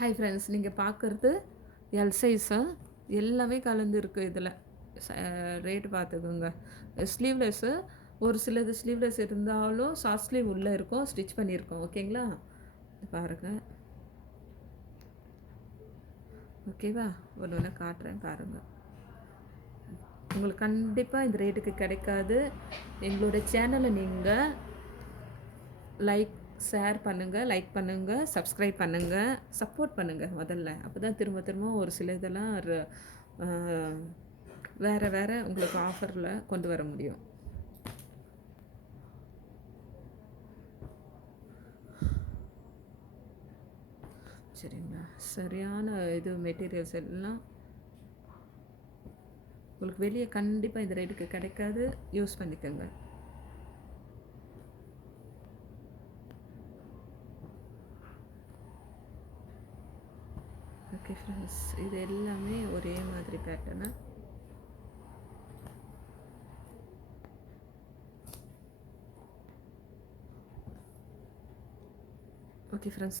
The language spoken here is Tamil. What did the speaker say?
ஹாய் ஃப்ரெண்ட்ஸ், நீங்கள் பார்க்குறது எல் சைஸு எல்லாமே கலந்துருக்கு இதில். ரேட்டு பார்த்துக்கோங்க. ஸ்லீவ்லெஸ்ஸு ஒரு சிலது ஸ்லீவ்லெஸ் இருந்தாலும் ஷார்ட் ஸ்லீவ் உள்ளே இருக்கும், ஸ்டிச் பண்ணியிருக்கோம். ஓகேங்களா? இது பாருங்கள். ஓகேவா? ஒன்று ஒன்று காட்டுறேன் பாருங்கள். உங்களுக்கு கண்டிப்பாக இந்த ரேட்டுக்கு கிடைக்காது. எங்களோட சேனலை நீங்கள் ஷேர் பண்ணுங்கள், லைக் பண்ணுங்கள், சப்ஸ்கிரைப் பண்ணுங்கள், சப்போர்ட் பண்ணுங்கள் முதல்ல. அப்போ தான் திரும்ப திரும்ப ஒரு சில இதெல்லாம் வேறு வேறு உங்களுக்கு ஆஃபரில் கொண்டு வர முடியும். சரிங்களா? சரியான இது மெட்டீரியல்ஸ் எல்லாம் உங்களுக்கு வெளியே கண்டிப்பாக இந்த ரேட்டுக்கு கிடைக்காது. யூஸ் பண்ணிக்கோங்க. ஓகே ஃப்ரெண்ட்ஸ், இது எல்லாமே ஒரே மாதிரி பேட்டர்னு. Okay friends.